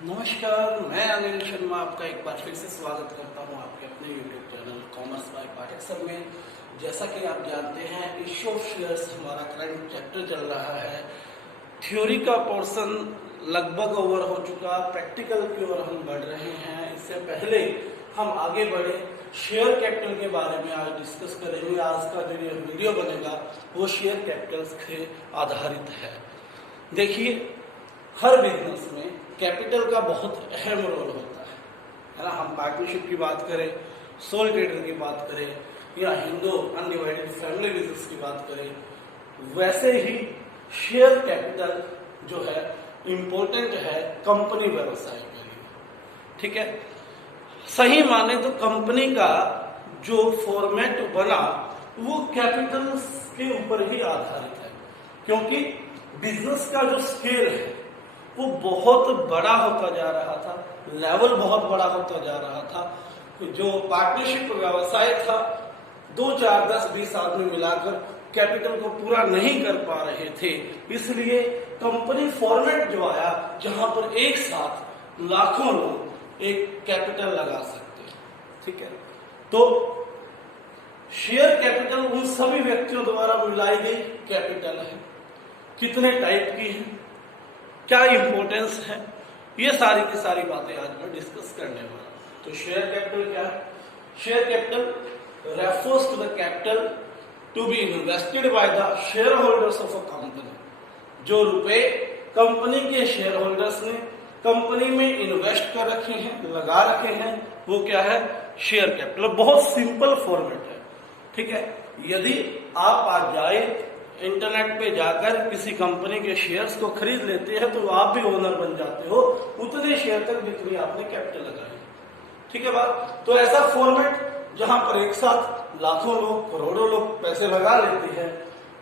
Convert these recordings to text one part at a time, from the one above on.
नमस्कार, मैं अनिल शर्मा आपका एक बार फिर से स्वागत करता हूं आपके अपने YouTube channel commerce by Pathak sir में। जैसा कि आप जानते हैं, इश्यू ऑफ शेयर्स हमारा करंट चैप्टर चल रहा है। थ्योरी का पोर्शन लगभग ओवर हो चुका, प्रैक्टिकल की ओर हम बढ़ रहे हैं। इससे पहले हम आगे बढ़े, शेयर कैपिटल के बारे में आज डिस्कस करेंगे। आज का जो ये वीडियो बनेगा वो शेयर कैपिटल से आधारित है। देखिए, हर बिजनेस में कैपिटल का बहुत अहम रोल होता है ना। हम पार्टनरशिप की बात करें, सोल ट्रेडर की बात करें या हिंदू अनडिवाइडेड फैमिली बिजनेस की बात करें, वैसे ही शेयर कैपिटल जो है इम्पोर्टेंट है कंपनी व्यवसाय के लिए। ठीक है, सही माने तो कंपनी का जो फॉर्मेट बना वो कैपिटल के ऊपर ही आधारित है, क्योंकि बिजनेस का जो स्केल है वो बहुत बड़ा होता जा रहा था, लेवल बहुत बड़ा होता जा रहा था। जो पार्टनरशिप व्यवसाय था, 2, 4, 10, 20 आदमी मिलाकर कैपिटल को पूरा नहीं कर पा रहे थे। इसलिए कंपनी फॉर्मेट जो आया, जहां पर एक साथ लाखों लोग एक कैपिटल लगा सकते हैं। ठीक है, तो शेयर कैपिटल उन सभी व्यक्तियों द्वारा मिलाई गई कैपिटल है। कितने टाइप की है, क्या इंपॉर्टेंस है, ये सारी की सारी बातें आज मैं डिस्कस करने वाला हूं। तो शेयर कैपिटल क्या है? Share capital refers to the capital to be invested by the share holders of a company. जो रुपए कंपनी के शेयर होल्डर्स ने कंपनी में इन्वेस्ट कर रखे हैं, लगा रखे हैं, वो क्या है? Share capital. बहुत सिंपल फॉर्मेट है। ठीक है, यदि आप आज जाए इंटरनेट पे जाकर किसी कंपनी के शेयर्स को खरीद लेते हैं तो आप भी ओनर बन जाते हो, उतने शेयर तक जितनी आपने कैपिटल लगाई। ठीक है बात। तो ऐसा फॉर्मेट जहां पर एक साथ लाखों लोग, करोड़ों लोग पैसे लगा लेते हैं,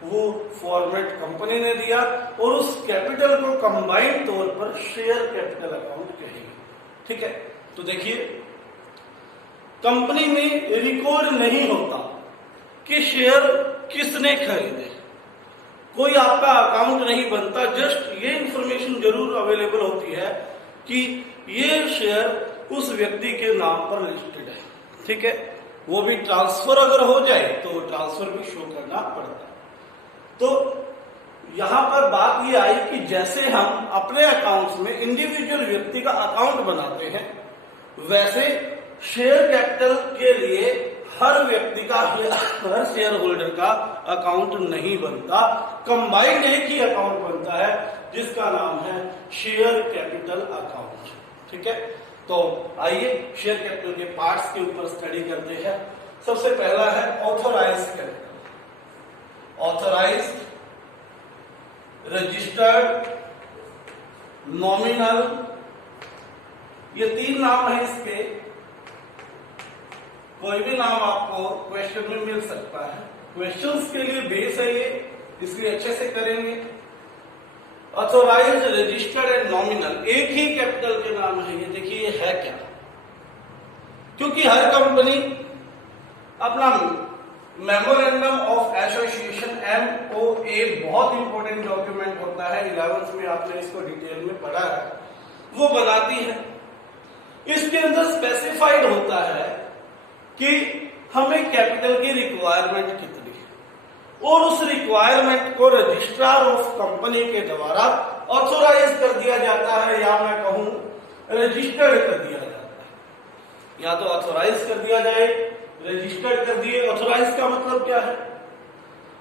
वो फॉर्मेट कंपनी ने दिया और उस कैपिटल को कंबाइंड तौर पर शेयर कैपिटल अकाउंट कहेंगे। ठीक है, तो देखिए, कंपनी में रिकॉर्ड नहीं होता कि शेयर किसने खरीदे, कोई आपका अकाउंट नहीं बनता। जस्ट ये इंफॉर्मेशन जरूर अवेलेबल होती है कि ये शेयर उस व्यक्ति के नाम पर लिस्टेड है। ठीक है, वो भी ट्रांसफर अगर हो जाए तो ट्रांसफर भी शो करना पड़ता है। तो यहां पर बात ये आई कि जैसे हम अपने अकाउंट्स में इंडिविजुअल व्यक्ति का अकाउंट बनाते हैं, वैसे शेयर कैपिटल के लिए हर व्यक्ति का, हर शेयर होल्डर का अकाउंट नहीं बनता। कंबाइंड एक ही अकाउंट बनता है जिसका नाम है शेयर कैपिटल अकाउंट। ठीक है, तो आइए शेयर कैपिटल के पार्ट्स के ऊपर स्टडी करते हैं। सबसे पहला है authorised capital. Authorised, registered, nominal, ये 3 नाम है इसके। कोई भी नाम आपको क्वेश्चन में मिल सकता है। क्वेश्चंस के लिए बेस है ये, इसलिए अच्छे से करेंगे। ऑथोराइज्ड, रजिस्टर्ड एंड नॉमिनल एक ही कैपिटल के नाम है। ये देखिए, ये है क्या? क्योंकि हर कंपनी अपना मेमोरेंडम ऑफ एसोसिएशन, MOA, बहुत इंपॉर्टेंट डॉक्यूमेंट होता है। 11th में आपने इसको डिटेल में पढ़ा है, वो बनाती है। इसके अंदर स्पेसिफाइड होता है कि हमें कैपिटल की रिक्वायरमेंट कितनी है और उस रिक्वायरमेंट को रजिस्ट्रार ऑफ कंपनी के द्वारा ऑथोराइज कर दिया जाता है, या मैं कहूं रजिस्टर्ड कर दिया जाता है। या तो ऑथोराइज कर दिया जाए, रजिस्टर्ड कर दिए। ऑथोराइज का मतलब क्या है?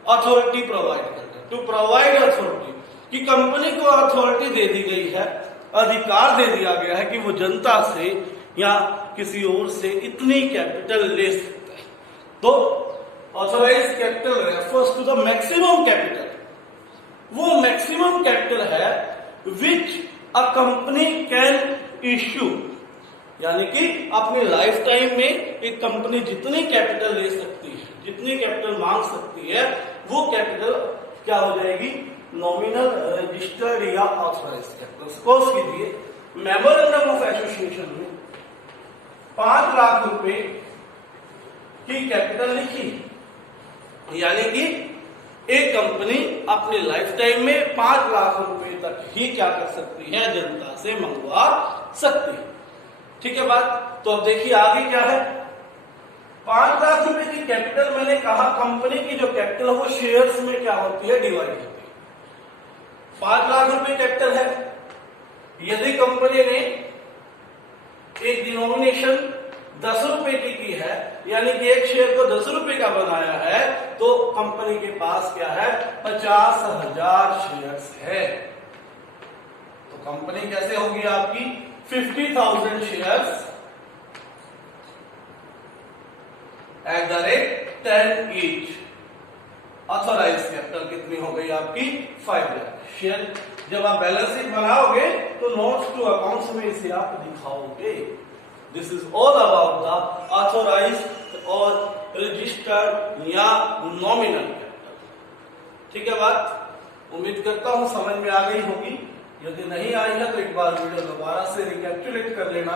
अथॉरिटी प्रोवाइड करना, टू प्रोवाइड अथॉरिटी, कि कंपनी को अथॉरिटी दे दी गई है, अधिकार दे दिया गया है कि वो जनता से या किसी और से इतनी कैपिटल ले सकता है। तो authorised capital refers to the maximum capital. वो मैक्सिमम कैपिटल है which a company can issue, यानी कि अपनी लाइफ टाइम में एक कंपनी जितनी कैपिटल ले सकती है, जितनी कैपिटल मांग सकती है, वो कैपिटल क्या हो जाएगी? नॉमिनल, रजिस्टर्ड या ऑथोराइज्ड कैपिटल। सपोज कीजिए मेमोरेंडम ऑफ एसोसिएशन में 5 लाख रुपए की कैपिटल लिखी, यानी कि एक कंपनी अपनी लाइफ टाइम में 5 लाख रुपए तक ही क्या कर सकती है, जनता से मंगवा सकती है। ठीक है बात। तो अब देखिए आगे क्या है, 5 लाख रुपए की कैपिटल, मैंने कहा कंपनी की जो कैपिटल वो शेयर्स में क्या होती है, डिवाइड होती है। 5 लाख रुपए कैपिटल है, यदि कंपनी ने एक डिनोमिनेशन 10 रुपए की है, यानी कि एक शेयर को 10 रुपए का बनाया है, तो कंपनी के पास क्या है, 50,000 शेयर्स है। तो कंपनी कैसे होगी आपकी, 50,000 shares at the rate 10 each. Authorise capital कितनी हो गई आपकी, 5 लाख शेयर। जब आप बैलेंस शीट बनाओगे तो नोट्स टू अकाउंट्स में इसे आप दिखाओगे। This is all about the authorized और रजिस्टर्ड या नॉमिनल कैपिटल। ठीक है बात। उम्मीद करता हूं समझ में आ गई होगी। यदि नहीं आई है तो एक बार वीडियो दोबारा से रिकैप्चुलेट कर लेना,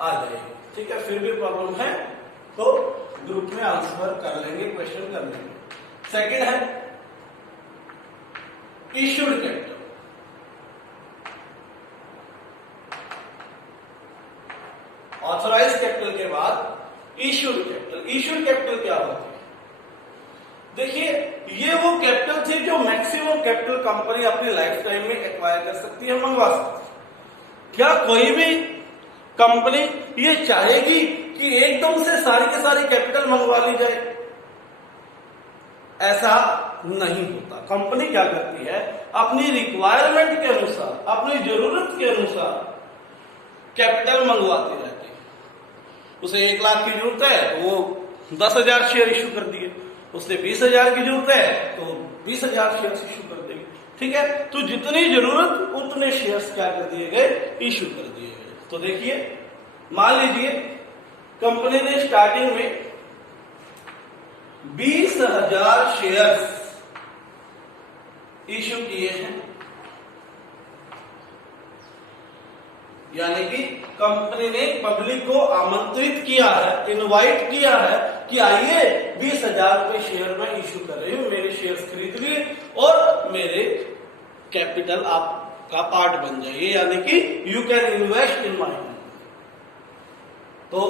आ जाएगी। ठीक है, फिर भी प्रॉब्लम है तो ग्रुप में आंसर कर लेंगे, क्वेश्चन कर लेंगे। सेकेंड है इश्यूड कैपिटल। ऑथोराइज कैपिटल के बाद इश्यूड कैपिटल। इश्यूड कैपिटल क्या होती है, देखिए ये वो कैपिटल थे जो मैक्सिमम कैपिटल कंपनी अपनी लाइफ टाइम में एक्वायर कर सकती है, मंगवा सकती है। क्या कोई भी कंपनी ये चाहेगी कि एकदम से सारी के सारी कैपिटल मंगवा ली जाए? ऐसा नहीं होता। कंपनी क्या करती है, अपनी रिक्वायरमेंट के अनुसार, अपनी जरूरत के अनुसार कैपिटल मंगवाती रहती है। उसे 1 लाख की जरूरत है तो वो 10,000 शेयर इश्यू कर दिए, उसे 20,000 की जरूरत है तो 20,000 शेयर इश्यू कर देंगे। ठीक है, तो जितनी जरूरत उतने शेयर्स क्या कर दिए गए, इश्यू कर दिए गए। तो देखिए मान लीजिए कंपनी ने स्टार्टिंग में 20,000 शेयर्स इश्यू किए हैं, यानी कि कंपनी ने पब्लिक को आमंत्रित किया है, इनवाइट किया है कि आइए 20,000 रुपए शेयर में इश्यू कर रही हूं, मेरे शेयर्स खरीद लिए और मेरे कैपिटल आपका पार्ट बन जाइए, यानी कि you can invest in my money. तो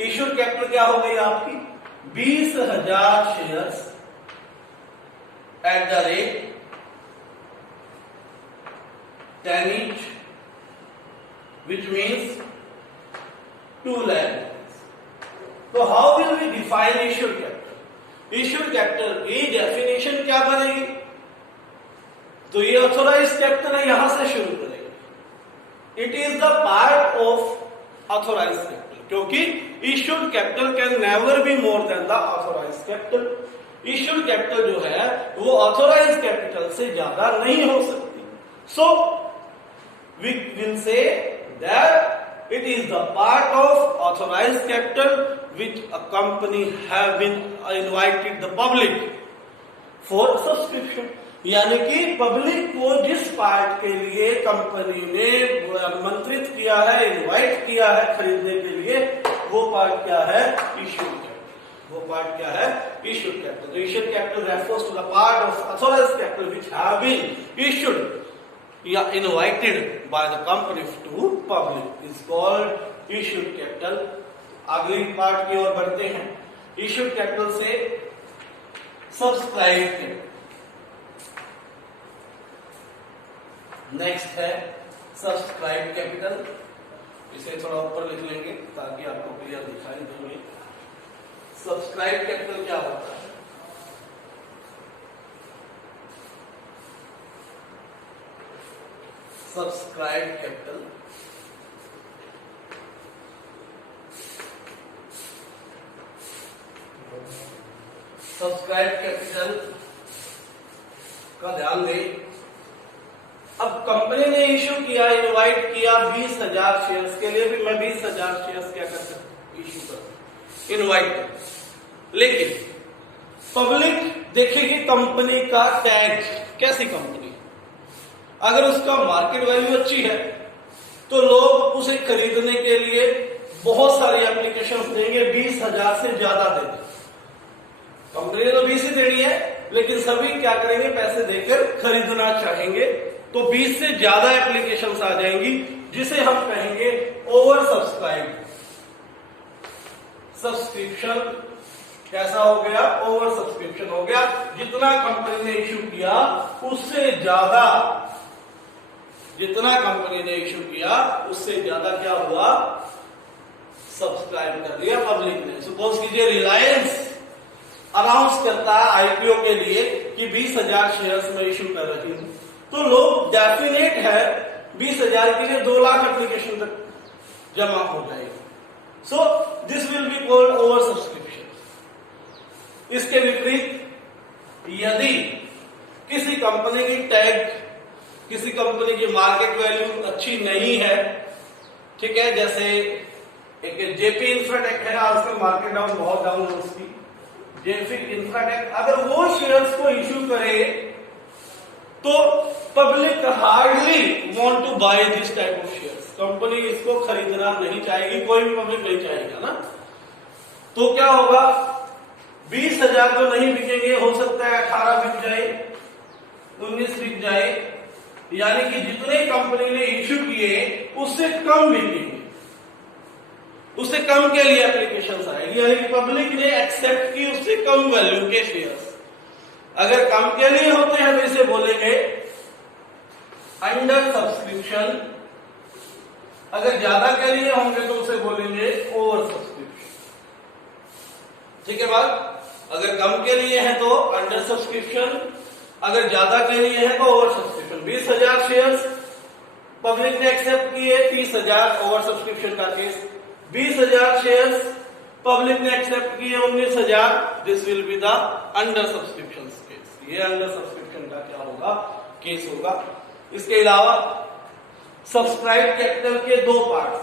इश्यूड कैपिटल क्या हो गई आपकी, 20,000 shares at the rate 10 each, which means 2 lakh. So how will we define issued capital? Issued capital की डेफिनेशन क्या बनेगी? तो ये ऑथोराइज कैपिटल है, यहां से शुरू करेंगे। It is the part of authorize capital, क्योंकि issued capital can never be more than the authorize capital. Issued capital जो है वो ऑथोराइज कैपिटल से ज्यादा नहीं हो सकती। So we will say that it is the part of authorized capital which a company have been invited the public for subscription, यानी कि पब्लिक को जिस पार्ट के लिए कंपनी ने आमंत्रित किया है, इनवाइट किया है खरीदने के लिए, वो पार्ट क्या है, इश्यूड कैपिटल। वो पार्ट क्या है, issued capital. Issued capital refers to the part of authorised capital which have been issued या invited by the company to public is called issued capital. अगली पार्ट की ओर बढ़ते हैं। इश्यूड कैपिटल से सब्सक्राइब कैपिटल। नेक्स्ट है subscribe capital. इसे थोड़ा ऊपर लिख लेंगे ताकि आपको क्लियर दिखाई दे। सब्सक्राइब कैपिटल क्या होता है, सब्सक्राइब कैपिटल सब्सक्राइब कैपिटल का ध्यान दें। अब कंपनी ने इश्यू किया, इनवाइट किया 20,000 शेयर्स के लिए भी मैं 20,000 शेयर्स क्या कर सकता हूं, इश्यू कर, इनवाइट कर। लेकिन पब्लिक देखेगी कंपनी का टैग, कैसी कंपनी, अगर उसका मार्केट वैल्यू अच्छी है तो लोग उसे खरीदने के लिए बहुत सारी एप्लीकेशन देंगे, 20,000 से ज्यादा देंगे। कंपनी ने तो 20 ही देनी है, लेकिन सभी क्या करेंगे, पैसे देकर खरीदना चाहेंगे। तो 20 से ज्यादा एप्लीकेशंस आ जाएंगी, जिसे हम कहेंगे ओवर सब्सक्राइब। सब्सक्रिप्शन कैसा हो गया, ओवर सब्सक्रिप्शन हो गया। जितना कंपनी ने इश्यू किया उससे ज्यादा, जितना कंपनी ने इश्यू किया उससे ज्यादा क्या हुआ, सब्सक्राइब कर दिया पब्लिक ने। सपोज कीजिए रिलायंस अनाउंस करता है आईपीओ के लिए कि 20,000 शेयर्स में इश्यू कर रही हूं, तो लोग डेफिनेट है 20,000 के लिए 2 लाख एप्लीकेशन तक जमा हो जाएगी। So this will be called over subscription. इसके विपरीत यदि किसी कंपनी की टैग, किसी कंपनी की मार्केट वैल्यू अच्छी नहीं है, ठीक है, जैसे एक जेपी इंफ्राटेक है, आजकल मार्केट डाउन बहुत डाउन है उसकी, जेपी इंफ्राटेक अगर वो शेयर्स को इश्यू करे तो public hardly want to buy this type of shares. Company इसको खरीदना नहीं चाहेगी, कोई भी पब्लिक नहीं चाहेगा ना। तो क्या होगा, 20,000 तो नहीं बिकेंगे, हो सकता है 18 बिक जाए, 19 बिक जाए, यानी कि जितने कंपनी ने इश्यू किए उससे कम बिकेंगे, उससे कम के लिए एप्लीकेशन आएगी, यानी कि पब्लिक ने एक्सेप्ट की उससे कम वैल्यू के शेयर्स। अगर कम के लिए होते हैं तो इसे बोलेंगे अंडर सब्सक्रिप्शन, अगर ज्यादा के लिए होंगे तो उसे बोलेंगे ओवर सब्सक्रिप्शन। ठीक है बात, अगर कम के लिए है तो अंडर सब्सक्रिप्शन, अगर ज्यादा के लिए है तो ओवर सब्सक्रिप्शन। 20,000 शेयर्स पब्लिक ने एक्सेप्ट किए, 30,000 ओवर सब्सक्रिप्शन का केस। 20,000 शेयर्स पब्लिक ने एक्सेप्ट किए, 19,000, this will be the under subscription case. ये अंडर सब्सक्रिप्शन का क्या होगा, केस होगा। इसके अलावा सब्सक्राइब कैपिटल के 2 पार्ट्स,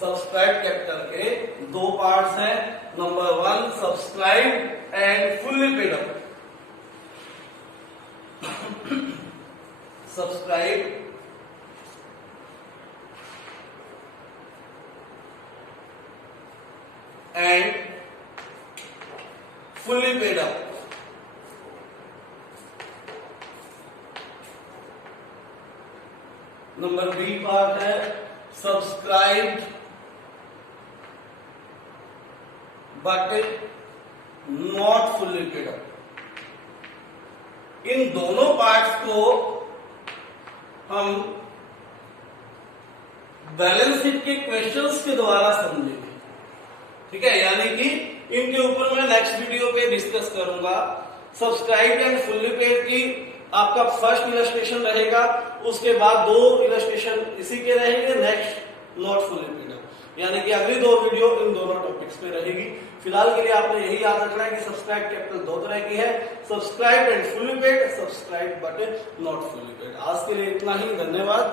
सब्सक्राइब कैपिटल के 2 पार्ट्स हैं। Number 1 subscribe and fully paid up. Subscribe and fully paid up. Number B part है subscribed but not fully paid up. इन दोनों पार्ट्स को हम बैलेंस शीट के क्वेश्चंस के द्वारा समझेंगे, ठीक है, यानी कि इनके ऊपर मैं नेक्स्ट वीडियो पे डिस्कस करूंगा। सब्सक्राइब एंड फुल्ली पेड की आपका फर्स्ट इलस्ट्रेशन रहेगा, उसके बाद 2 इलस्ट्रेशन इसी के रहेंगे, next not fully paid up, यानी कि अगली 2 वीडियो इन दोनों टॉपिक्स पे रहेगी। फिलहाल के लिए आपने यही याद रखना है कि सब्सक्राइब कैपिटल 2 तरह की है, subscribe and fully paid, subscribe but not fully paid. आज के लिए इतना ही, धन्यवाद,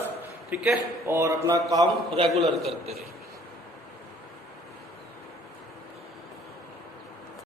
ठीक है, और अपना काम रेगुलर करते रहिए।